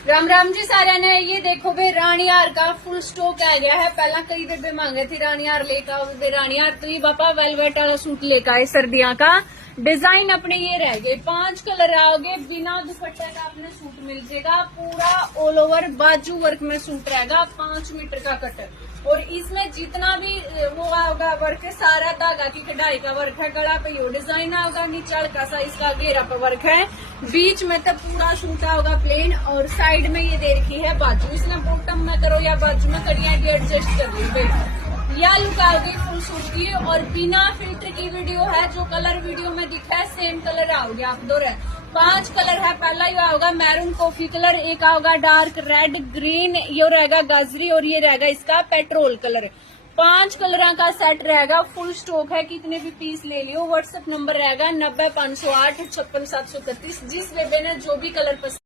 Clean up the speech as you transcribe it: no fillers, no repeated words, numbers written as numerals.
राम राम जी सारे ने। ये देखो बे रानी हार का फुल स्टॉक आ गया है। पहला कई देर मांगे थी रानी हार लेकर आओ बे रानी हार, तो ये बापा वेलवेट वाला सूट लेकर आए सर्दियों का। डिजाइन अपने ये रह गए, 5 कलर आओगे, बिना दुपट्टे का अपने सूट मिल जाएगा। पूरा ऑल ओवर बाजू वर्क में सूट रहेगा, 5 मीटर का कट। और इसमें जितना भी वो होगा वर्क है, सारा धागा की कढ़ाई का वर्क है। गला पे यो डिजाइन होगा, नीचे हल्का सा इसका घेरा पे वर्क है, बीच में तो पूरा सूट होगा प्लेन। और साइड में ये दे रखी है बाजू, इसमें बॉटम में करो या बाजू में करिए एडजस्ट कर लीजिए। या लुक आओगी फुल सूट की। और बिना फिल्टर की वीडियो है, जो कलर वीडियो में दिखा है सेम कलर आओगे आप दो। 5 कलर है। पहला ये होगा मैरून कॉफी कलर, एक होगा डार्क रेड, ग्रीन, ये रहेगा गाजरी, और ये रहेगा इसका पेट्रोल कलर। 5 कलर का सेट रहेगा, फुल स्टॉक है। कितने भी पीस ले लियो। व्हाट्सएप नंबर रहेगा 90 508 56 731। जिस बेबे ने जो भी कलर पसंद